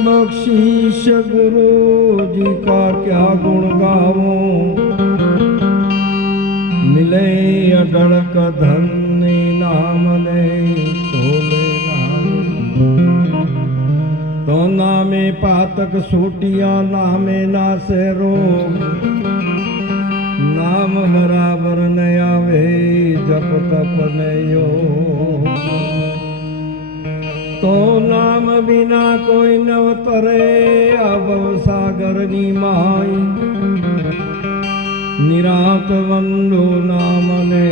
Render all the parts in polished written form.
बख्शीश गुरु जी का क्या गुण गाऊं, मिले अडड़क धन नाम ने तोले नाम। तो नामे पातक सूटिया नामे नासे रोग, नाम बराबर न आवे जप तप न योग। तो नाम बिना कोई नवतरे अब सागर नी माई, निरात वंदो नाम ने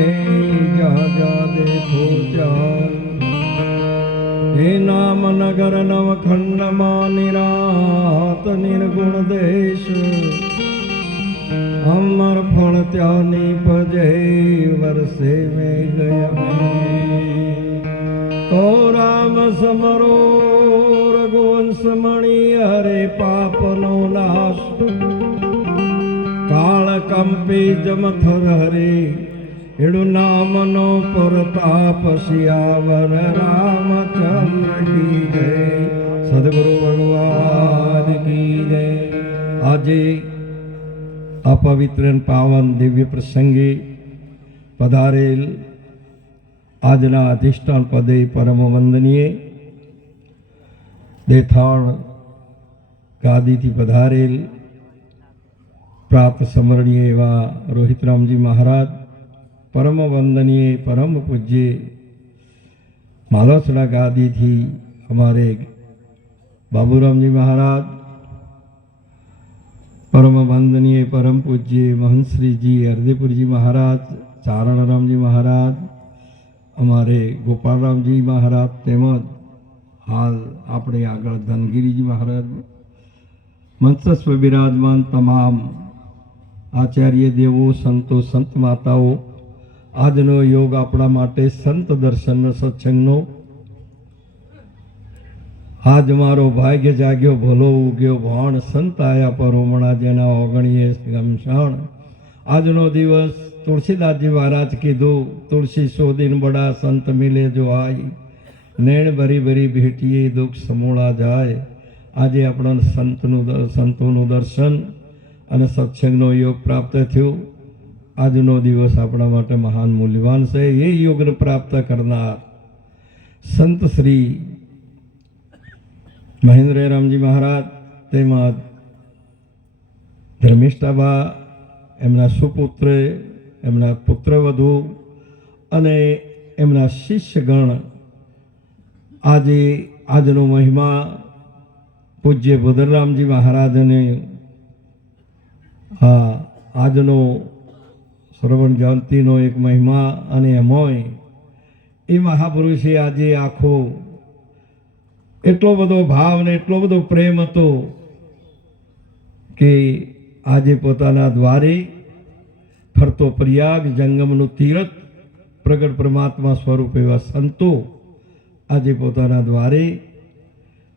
जा जा देखो जाओ। हे नाम नगर नवखंड मां निरात निर्गुण देश, अमर फल त्यानी पजे वर्षे में गया। तो राम समरो रघुवंश मणि हरे पाप नो नाश, काल कंपी जमथर हरे एडु नाम नो परताप सियावर रामचंद्र की जय। सदगुरु भगवान की जय। આજે આ પવિત્ર પાવન દિવ્ય પ્રસંગે પધારેલ આજના અધિષ્ઠાન પદે પરમ વંદનીય દેથાણ ગાદીથી પધારેલ પ્રાપ્ત સ્મરણીય એવા રોહિતરામજી મહારાજ, પરમ વંદનીય પરમ પૂજ્ય માધવસણા ગાદીથી અમારે બાબુરામજી મહારાજ, परम वंदनीय परम पूज्य महंत श्री जी हरदेपुर जी महाराज, चारण राम जी महाराज, अमारे गोपाल राम जी महाराज, तेमज हाल अपने आग धनगिरी जी महाराज, मंचस्व विराजमान तमाम आचार्य देवो, संतो, संत माताओ, આજનો યોગ આપણા માટે સંત દર્શનનો સત્સંગનો આજ મારો ભાગ્ય જાગ્યો ભલો ઉગ્યો ભાણ, સંત આયા પરોમણા જેના ઓગણીએ ગમશાણ। આજનો દિવસ તુલસીદાસજી મહારાજ કીધું, તુલસી સો दिन बड़ा संत मिले जो आई, नैण भरी भरी भेटीए दुख समूळा जाय। આજે આપણા સંતોનું દર્શન અને સત્સંગનો યોગ પ્રાપ્ત થયો। આજનો દિવસ આપણા માટે મહાન મૂલ્યવાન છે। એ યોગને પ્રાપ્ત કરનાર સંત શ્રી મહેન્દ્ર રામજી મહારાજ, તેમજ ધર્મિષ્ઠાબા, એમના સુપુત્ર, એમના પુત્રવધુ અને એમના શિષ્યગણ આજે આજનો મહિમા પૂજ્ય ભદ્રરામજી મહારાજને આજનો શ્રવણ જયંતિનો એક મહિમા અને એમાંય એ મહાપુરુષે આજે આખો એટલો બધો ભાવ ને એટલો બધો પ્રેમ હતો કે આજે પોતાના દ્વારે ફરતો પ્રયાગ જંગમનું તીરથ પ્રગટ પરમાત્મા સ્વરૂપ એવા સંતો આજે પોતાના દ્વારે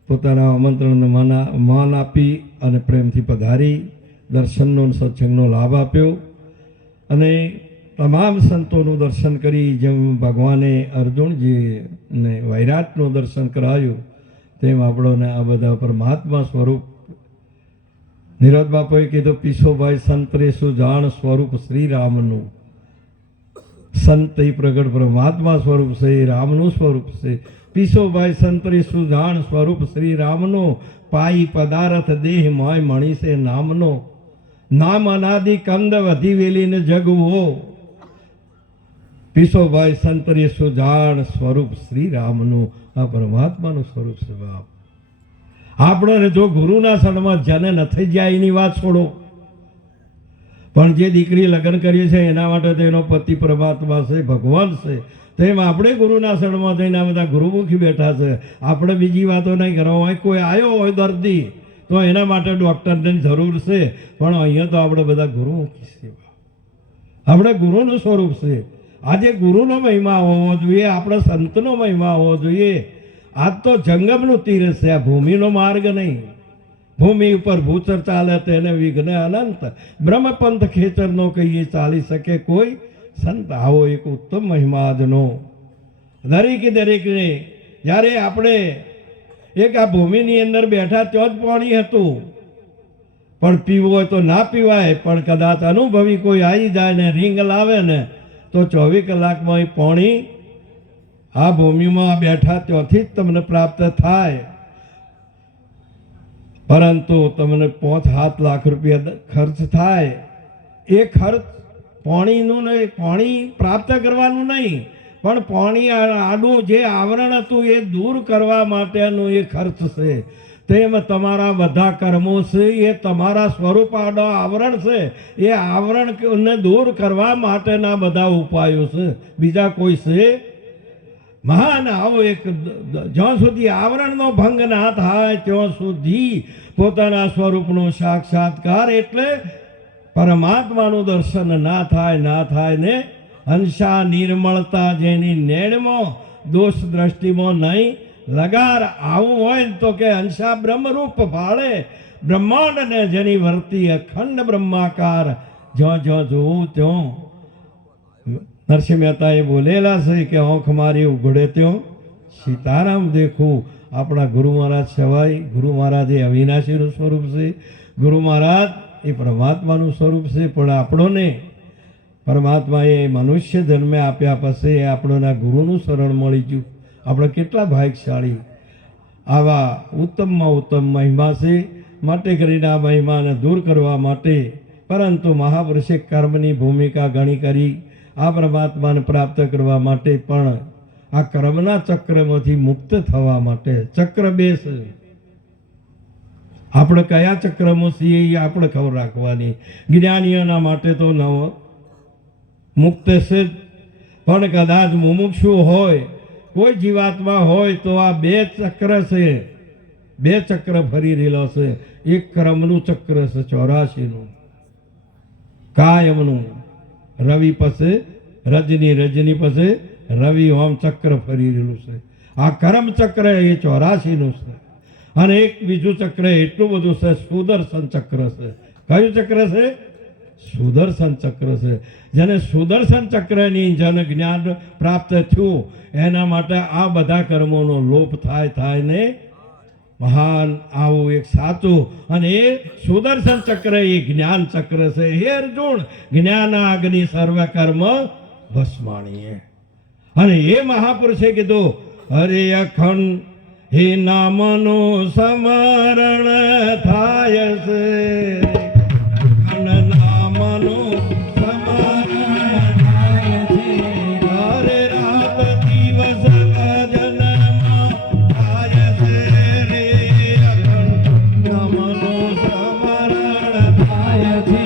પોતાના આમંત્રણને માન આપી અને પ્રેમથી પધારી દર્શનનો સત્સંગનો લાભ આપ્યો અને તમામ સંતોનું દર્શન કરી જેમ ભગવાને અર્જુનજીને વૈરાટનું દર્શન કરાયું તેમ આપણોને આ બધા પરમાત્મા સ્વરૂપ નિરોધ બાપોએ કીધું, પીસોભાઈ સંતરે સુજાણ સ્વરૂપ શ્રી રામનું। સંત એ પ્રગટ પરમાત્મા સ્વરૂપ છે, રામનું સ્વરૂપ છે। પીસોભાઈ સંતરે સુજાણ સ્વરૂપ શ્રી રામનો, પાઈ પદાર્થ દેહ મોય મણી છે નામનો। નામ અનાદિ કંદ વધી વેલીને જગવો, પીસોભાઈ સંતરે સુજાણ સ્વરૂપ શ્રી રામનું। આ પરમાત્માનું સ્વરૂપ છે બાપ। આપણે જો ગુરુના શરણમાં જન ન થઈ જાય એની વાત છોડો, પણ જે દીકરી લગ્ન કરી છે એના માટે તેનો પતિ પરમાત્મા છે, ભગવાન છે। તેમ આપણે ગુરુના શરણમાં જઈને આ બધા ગુરુમુખી બેઠા છે। આપણે બીજી વાતો નહીં કરવા હોય, કોઈ આવ્યો હોય દર્દી તો એના માટે ડૉક્ટરની જરૂર છે, પણ અહીંયા તો આપણે બધા ગુરુમુખી છે। આપણે ગુરુનું સ્વરૂપ છે। આજે ગુરુનો મહિમા હોવો જોઈએ, આપણા સંતનો મહિમા હોવો જોઈએ। આજ તો જંગમનું તીરથ છે, આ ભૂમિનો માર્ગ નહીં। ભૂમિ ઉપર ભૂચર ચાલે તેને વિઘ્ન અનંત, બ્રહ્મપંથ ખેચરનો કહીએ ચાલી શકે કોઈ સંત। આવો એક ઉત્તમ મહિમા આજનો દરેકે દરેકને જ્યારે આપણે એક આ ભૂમિની અંદર બેઠા ત્યાં જ પાણી હતું, પણ પીવું હોય તો ના પીવાય, પણ કદાચ અનુભવી કોઈ આવી જાય ને રીંગ લાવે ને તો 24 કલાકમાં એ પાણી આ ભૂમિમાં બેઠા ત્યાંથી જ તમને પ્રાપ્ત થાય. પરંતુ તમને 5-7 લાખ રૂપિયા ખર્ચ થાય, એ ખર્ચ પાણીનું નહીં, પાણી પ્રાપ્ત કરવાનું નહીં, પણ પાણી આડું જે આવરણ હતું એ દૂર કરવા માટેનું એ ખર્ચ છે. તેમ તમારા બધા કર્મો છે એ તમારા સ્વરૂપ આડો આવરણ છે, એ આવરણને દૂર કરવા માટેના બધા ઉપાયો છે, બીજા કોઈ છે મહાન. આવો એક જ્યાં સુધી આવરણનો ભંગ ના થાય ત્યાં સુધી પોતાના સ્વરૂપનો સાક્ષાત્કાર એટલે પરમાત્માનું દર્શન ના થાય ને અંશા નિર્મળતા જેની નેણમાં દોષ દ્રષ્ટિમાં નહીં લગાર આવું હોય ને તો કે અંશા બ્રહ્મરૂપ ભાળે બ્રહ્માંડ ને જેની વર્તી અખંડ બ્રહ્માકાર જ્યાં જ્યાં જોવું ત્યાં. નરસિંહ મહેતાએ બોલેલા છે કે આંખ મારી ઉઘડે ત્યો સીતારામ દેખું. આપણા ગુરુ મહારાજ સવાય, ગુરુ મહારાજ એ અવિનાશીનું સ્વરૂપ છે, ગુરુ મહારાજ એ પરમાત્માનું સ્વરૂપ છે. પણ આપણોને પરમાત્માએ મનુષ્ય જન્મે આપ્યા પછી આપણોના ગુરુનું શરણ મળી ગયું. આપણે કેટલા ભાગ્યશાળી. આવા ઉત્તમમાં ઉત્તમ મહિમા છે. માટે કરીને આ મહિમાને દૂર કરવા માટે પરંતુ મહાપુરુષે કર્મની ભૂમિકા ઘણી કરી. આ પરમાત્માને પ્રાપ્ત કરવા માટે પણ આ કર્મના ચક્રમાંથી મુક્ત થવા માટે ચક્ર 2 છે. આપણે કયા ચક્રમાં છીએ એ આપણે ખબર રાખવાની. જ્ઞાનીઓના માટે તો નવ મુક્ત છે, પણ કદાચ મુમુક્ષુ હોય, કોઈ જીવાત્મા હોય તો આ 2 ચક્ર છે, 2 ચક્ર ફરી રહેલો છે. એક કર્મનું ચક્ર છે 84નું, કાયમનું. રવિ પાસે રજની પાસે રવિ ઓમ ચક્ર ફરી રહેલું છે. આ કર્મ ચક્ર એ 84નું છે. અને એક બીજું ચક્ર એટલું બધું છે, સુદર્શન ચક્ર છે. કયું ચક્ર છે? સુદર્શન ચક્ર છે. જેને સુદર્શન ચક્રની જન જ્ઞાન પ્રાપ્ત થયું એના માટે આ બધા કર્મોનો લોપ થાય ને મહાન આવું એક સાચું. અને એ સુદર્શન ચક્ર એ જ્ઞાન ચક્ર છે. હે અર્જુન, જ્ઞાનાગ્નિ સર્વ કર્મ ભસ્માણીએ. અને એ મહાપુરુષે કીધું હરે અખંડ હે નામનું સ્મરણ થાય છે, અખંડ નામનું સ્મરણ થાય છે. હરે રાત દિવસ ભજનમાં થાય છે રે, અખંડ નામનું સ્મરણ થાય છે.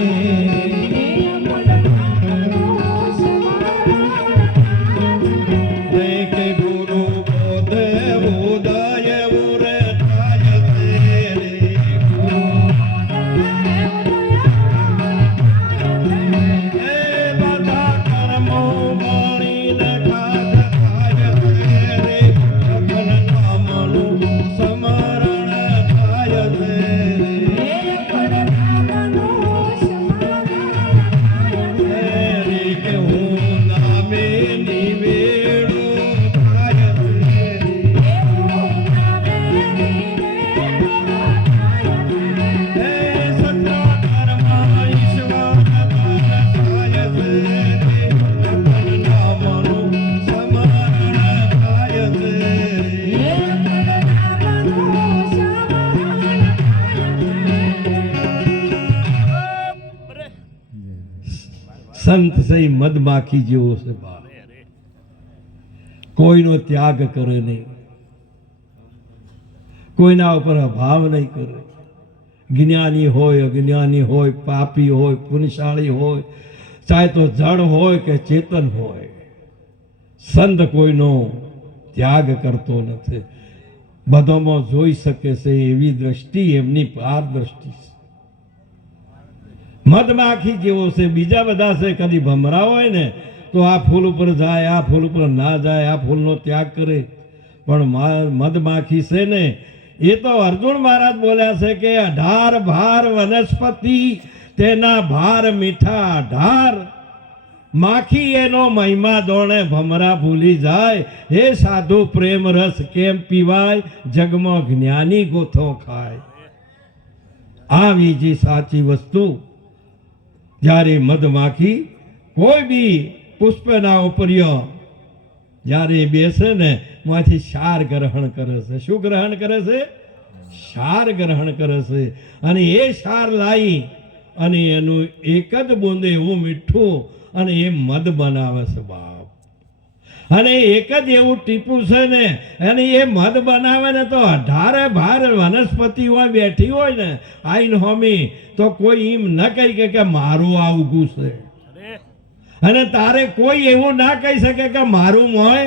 સંત સહી મધમાખી જેવો છે. કોઈનો ત્યાગ કરે નહીં, કોઈના ઉપર અભાવ નહીં કરે. જ્ઞાની હોય અજ્ઞાની હોય, પાપી હોય પુણ્યશાળી હોય, ચાહે તો જળ હોય કે ચેતન હોય, સંત કોઈનો ત્યાગ કરતો નથી. બધામાં જોઈ શકે છે એવી દ્રષ્ટિ એમની પાર દ્રષ્ટિ છે. મધમાખી જેવો છે. બીજા બધા છે કદી ભમરા હોય ને તો આ ફૂલ ઉપર જાય, આ ફૂલ ઉપર ના જાય, આ ફૂલનો ત્યાગ કરે. પણ મધમાખી છે ને એ તો અર્જુન મહારાજ બોલ્યા છે કે 18 ભાર વનસ્પતિ તેના ભાર મીઠા 18 માખી એનો મહિમા દોણે ભમરા ભૂલી જાય, હે સાધુ પ્રેમ રસ કેમ પીવાય, જગમાં જ્ઞાની ગોથો ખાય. આવી જે સાચી વસ્તુ, જ્યારે મધમાખી કોઈ બી પુષ્પના ઉપર્ય જ્યારે બેસે ને માંથી ક્ષાર ગ્રહણ કરે છે. શું ગ્રહણ કરે છે? ક્ષાર ગ્રહણ કરે છે. અને એ ક્ષાર લાવી અને એનું એક જ બુંદ એવું મીઠું અને એ મધ બનાવે છે બાપ. અને એક જ એવું ટીપું છે ને, અને એ મધ બનાવે ને તો 18 ભાર વનસ્પતિ હોય બેઠી હોય ને આઈન હોમી, તો કોઈ એમ ન કહી કે મારું આ ઉગું છે. અને તારે કોઈ એવું ના કહી શકે કે મારું મોય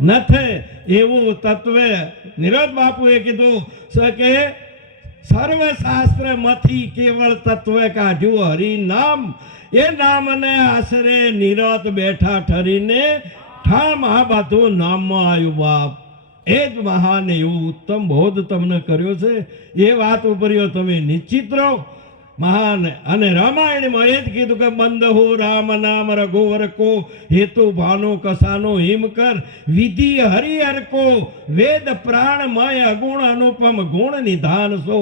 નથી. એવું તત્વે નિરોધ બાપુએ કીધું છે કે સર્વ શાસ્ત્ર માંથી કેવળ તત્વે કાઢ્યું હરિ નામ, એ નામને આશરે નિરોધ બેઠા ઠરીને ઠામ આ બધું નામમાં આવ્યું બાપ. એ જ મહાન એવું ઉત્તમ બોધ તમને કર્યો છે. એ વાત ઉપર તમે નિશ્ચિત રહો. મહાન અને રામાયણમાં એ જ કીધું કે બંધહો રામ નામ રઘુવર કો, હેતુ ભાનો કસાનો હિમકર, વિધિ હરિહર કો, વેદ પ્રાણમય અગુણ અનુપમ ગુણ નિધાન સો.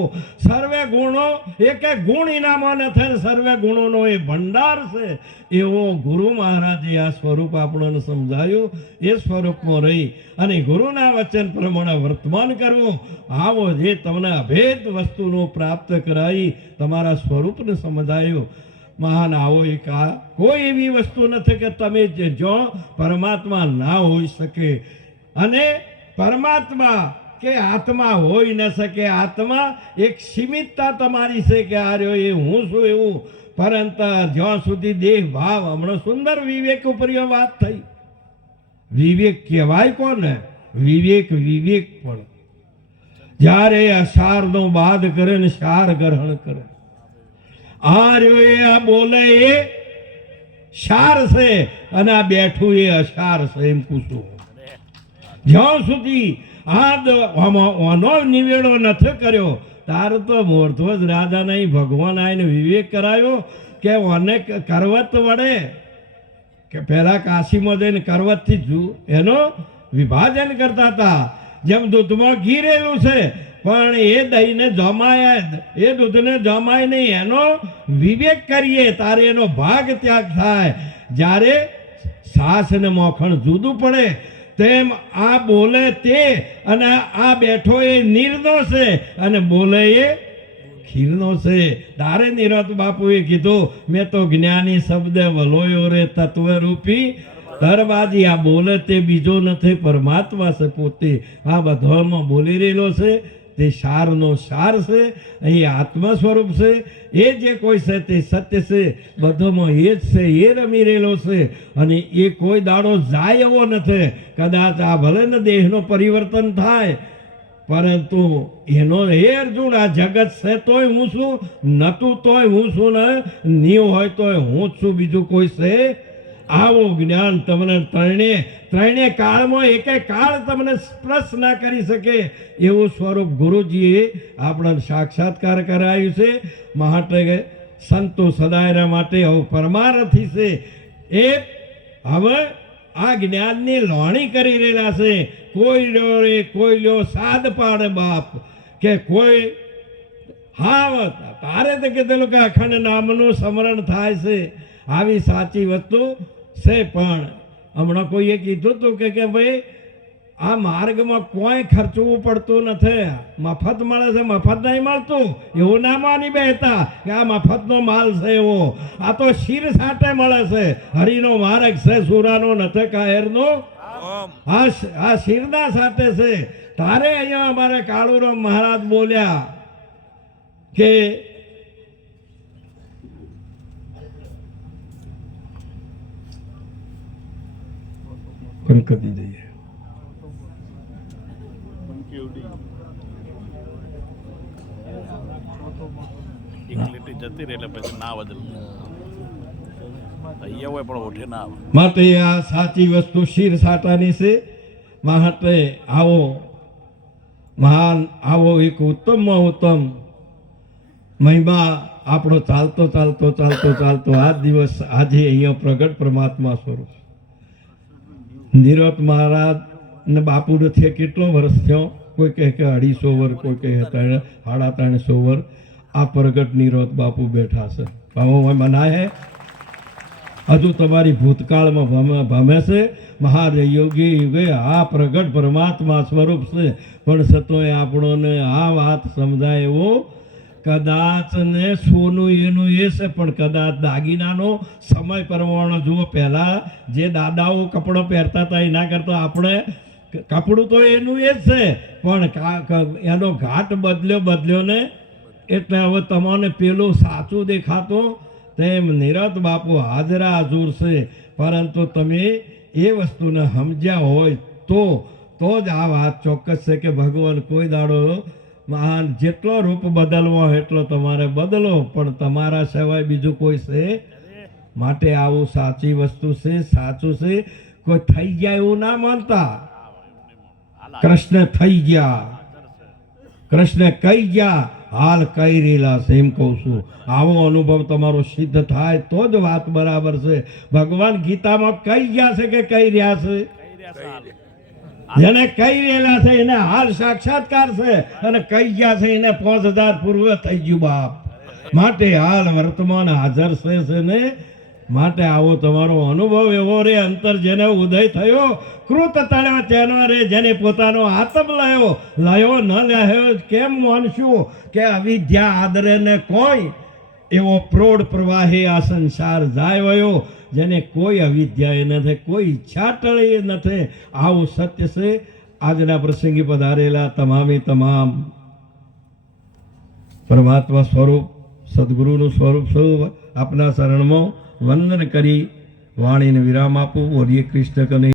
સર્વે ગુણો એક ગુણ ઇનામો નથી, સર્વે ગુણોનો એ ભંડાર છે. એવો ગુરુ મહારાજે આ સ્વરૂપ આપણને સમજાયું. એ સ્વરૂપમાં રહી અને ગુરુના વચન પ્રમાણે વર્તમાન કરવું. આવો જે તમને અભેદ વસ્તુનો પ્રાપ્ત કરાવી તમારા સ્વરૂપને સમજાયું. મહાન આવો એક આ કોઈ એવી વસ્તુ નથી કે તમે જો પરમાત્મા ના હોઈ શકે. અને પરમાત્મા કે આત્મા હોઈ ન શકે. આત્મા એક સીમિતતા તમારી છે કે આ રહ્યો એ હું છું એવું. પરંતુ જ્યાં સુધી દેહ ભાવ, હમણાં સુંદર વિવેક ઉપર વાત થઈ. વિવેક કહેવાય કોને? વિવેક વિવેક પણ જ્યારે અસારનો બાદ કરે ને સાર ગ્રહણ કરે. આ રહ્યો એ આ બોલે એ સાર છે અને આ બેઠું એ અસાર છે. એમ પૂછું જ્યાં સુધી આનો નિવેડો નથી કર્યો તારે તો મોરધ્વજ રાજા નહીં ભગવાન આવીને વિવેક કરાયો કે ઓને કરવત વડે કે પહેલા કાશીમાં જઈને કરવતથી એનો વિભાજન કરતા હતા. જેમ દૂધમાં ઘી રહેલું છે પણ એ દહીંને જમાય, એ દૂધને જમાય નહીં, એનો વિવેક કરીએ તારે એનો ભાગ ત્યાગ થાય. જ્યારે છાશ અને મોખણ જુદું પડે તેમ આ બોલે તે અને આ બેઠો એ નીરનો છે અને બોલે એ ખીરનો છે. તારે નિરત બાપુએ કીધું મેં તો જ્ઞાની શબ્દ વલોયો રે તત્વરૂપી તરબાજી. આ બોલે તે બીજો નથી, પરમાત્મા છે પોતે. આ બધામાં બોલી રહેલો છે તે સારનો સાર છે. અહીં આત્મા સ્વરૂપ છે. એ જે કોઈ છે તે સત્ય છે. બધામાં એ જ છે. એ રમી રહેલો છે અને એ કોઈ દાડો જાય એવો નથી. કદાચ આ ભલે ને દેહનો પરિવર્તન થાય પરંતુ એનો એ અર્જુન આ જગત છે તોય હું છું, નતું તોય હું છું, ને નહીં હોય તોય હું જ છું, બીજું કોઈ છે. આવો જ્ઞાન તમને ત્રણે કાળમાં એકે કાળ તમને સ્પર્શ ના કરી શકે એવું સ્વરૂપ ગુરુજીએ આપણને સાક્ષાત્કાર કરાયું છે. માટે સંતો સદાયના માટે હવે પરમારથી છે એ હવે આ જ્ઞાનની લોણી કરી રહેલા છે. કોઈ લ્યો રે કોઈ લ્યો સાદ પાડે બાપ કે કોઈ હા તારે તો કીધેલું કે અખંડ નામનું સ્મરણ થાય છે. આવી સાચી વસ્તુ છે. પણ હમણાં કોઈએ કીધું હતું કે ભાઈ આ માર્ગમાં કોઈ ખર્ચવું પડતું નથી, મફત મળે છે. મફત નહીં મળતું એવું ના માની બેહતા કે આ મફતનો માલ છે એવો. આ તો શિર સાથે મળે છે. હરિનો માર્ગ છે, સુરાનો નથી કાયરનો. આ શિરના સાથે છે. તારે અહીંયા અમારે કાળુરામ મહારાજ બોલ્યા કે કરી દઈએ માટે આ સાચી વસ્તુ શિર સાટાની છે. માટે આવો મહાન આવો એક ઉત્તમમાં ઉત્તમ મહિમા આપણો ચાલતો ચાલતો ચાલતો ચાલતો આ દિવસ આજે અહીંયા પ્રગટ પરમાત્મા સ્વરૂપ નિરત મહારાજ ને બાપુ નથી કેટલો વર્ષ થયો, કોઈ કહે કે 250 વર્ષ, કોઈ કહે 350 વર્ષ. આ પ્રગટ નિરત બાપુ બેઠા છે. મનાય હે હજુ તમારી ભૂતકાળમાં ભમે છે. મહાયોગી યુગે આ પ્રગટ પરમાત્મા સ્વરૂપ છે, પણ છતાંય આપણોને આ વાત સમજાય એવો કદાચ ને સોનું એનું એ છે, પણ કદાચ દાગીનાનો સમય પ્રમાણે જુઓ. પહેલાં જે દાદાઓ કપડો પહેરતા હતા એના કરતાં આપણે કપડું તો એનું એ જ છે, પણ એનો ઘાટ બદલ્યો ને એટલે હવે તમને પેલું સાચું દેખાતું તેમ નિરત બાપુ હાજરા હજુર છે. પરંતુ તમે એ વસ્તુને સમજ્યા હોય તો જ આ વાત ચોક્કસ છે કે ભગવાન કોઈ દાડો મહાન જેટલો રૂપ બદલવો એટલો તમારે બદલો, પણ તમારા સિવાય બીજું કોઈ છે માટે આવું સાચી વસ્તુ છે, સાચું છે. કોઈ થઈ ગયા એવું ના માનતા. કૃષ્ણ થઈ ગયા, કૃષ્ણ કઈ ગયા, હાલ કઈ રહેલા છે એમ કહું છું. આવો અનુભવ તમારો સિદ્ધ થાય તો જ વાત બરાબર છે. ભગવાન ગીતામાં કઈ ગયા છે કે કઈ રહ્યા છે? જેને કઈ રહેલા છે એને હાલ સાક્ષાત્કાર છે, અને કઈ ગયા છે એને 5000 પૂર્વે થઈ ગયું બાપ. માટે હાલ વર્તમાન હાજર છે ને માટે આવો તમારો અનુભવ એવો રે. અંતર જેને ઉદય થયો કૃત તળ્યો તેનો રે, જેને પોતાનો આત્મ લયો ન લયો કેમ માનશું કે અવિદ્યા આદરે ને કોઈ એવો પ્રોઢ પ્રવાહી આ સંસાર જાય વયો, જેને કોઈ અવિદ્યા એ નથી, કોઈ ઈચ્છા ટળી નથી. આવું સત્ય છે. આજના પ્રસંગે પધારેલા તમામે તમામ પરમાત્મા સ્વરૂપ સદગુરુનું સ્વરૂપ સૌ આપના શરણમાં વંદન કરી વાણીને વિરામ આપું. બોલીએ કૃષ્ણ કને